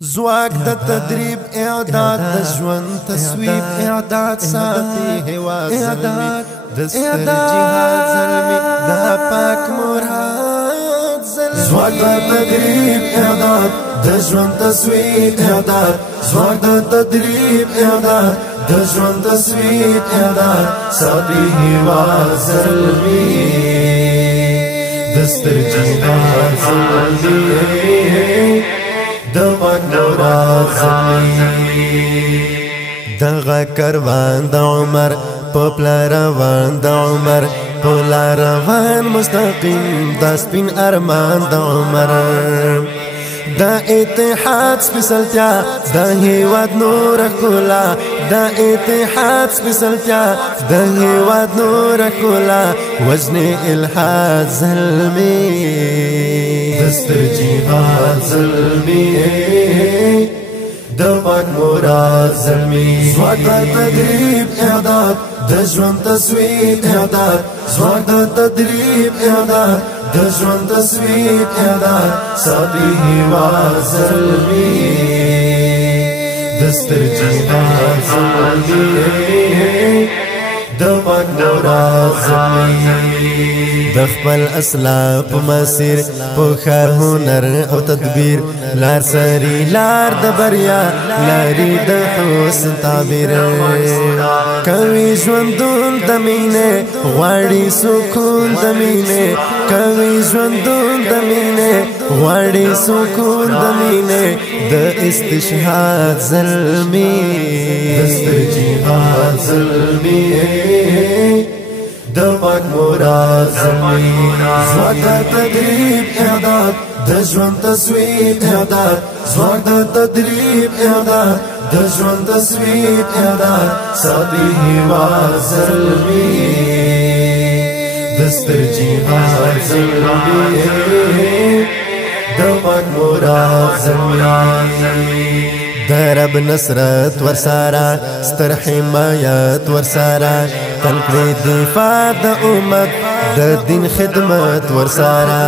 زواک د تدریب اعداد د ژوند تصویب اعداد ساتي هوا زلمی د ستر جهاد زلمی دا پاک مراد زلمی زواک د تدریب اعداد د ژوند تصویب اعداد زواک د تدریب اعداد د ژوند تصویب اعداد ساتي هوا زلمی د ستر جهاد زلمی دغه کاروان د عمر په پلا روان د عمر په لار روان مستقیم د سپین ارمان د عمر د اتحاد سپیڅلتیا د هیواد نور ښکلا د اتحاد سپیڅلتیا د هیواد نور ښکلا وزن الحاد زلمی دستر جهاد زلمی د پاک مراد زلمی زواک د تدریب اعداد د ژوند تصویب اعداد زواک د تدریب اعداد د ژوند تصویب اعداد ساتي هوا زلمی دستر جهاد زلمی د پاک مراد زلمی د خپل اسلاف مسیر په خار هنر او تدبیر لار سری لار د بریا لاري د حسن تعبیر کوي ژوندون د مینه غواړي سکون د مینه کوي ژوندون د مینه غواړي سکون د مینه د استشهاد زلمی دستر جهاد زلمی د پاک مراد زلمی زواک د تدریب اعداد د ژوند تصویب اعداد زواک د تدریب اعداد د ژوند تصویب اعداد ساتي هوا زلمی دستر جهاد زلمی د پاک مراد زلمی درب نصرت ورسارا ستر حمایت ورسارا تنکری دفاع د امت د دین خدمت ورسارا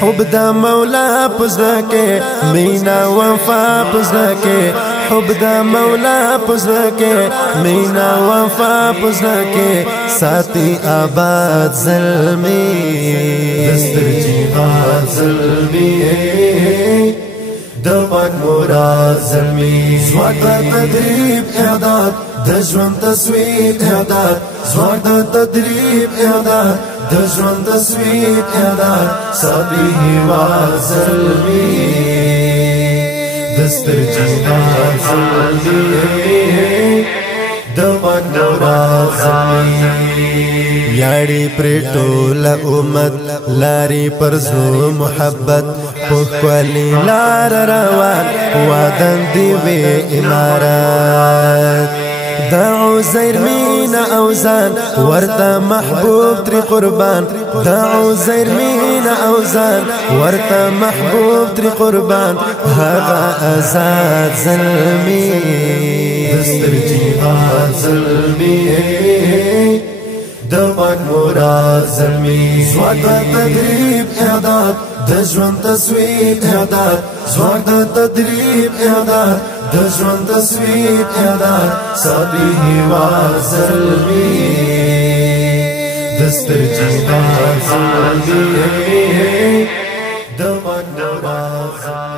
حب د مولا پزرکه مینا وفا پزرکه حب د مولا پزرکه مینا وفا پزرکه ساتي آباد زلمی دستر جهاد زلمی د پاک مراد زلمی زواک د تدریب اعداد د ژوند تصویب اعداد زواک د تدریب اعداد د ژوند تصویب اعداد ساتي هوا زلمی دستر جهاد زلمی د پاک مراد زلمی یاړي پرټول امت لاري پرزو محبت پخوالي لار روان وادن دی وی امارات دعو زیر مین اوزان ورتا محبوب تری قربان دعو زیر مین اوزان ورتا محبوب تری قربان هغه آزاد زلمی دستر جهاد زلمی د پاک مراد زلمی زواک د تدریب اعداد د ژوند تصویب اعداد زواک د تدریب اعداد د ژوند تصویب اعداد ساتي هوا زلمی دستر جهاد زلمی د پاک مراد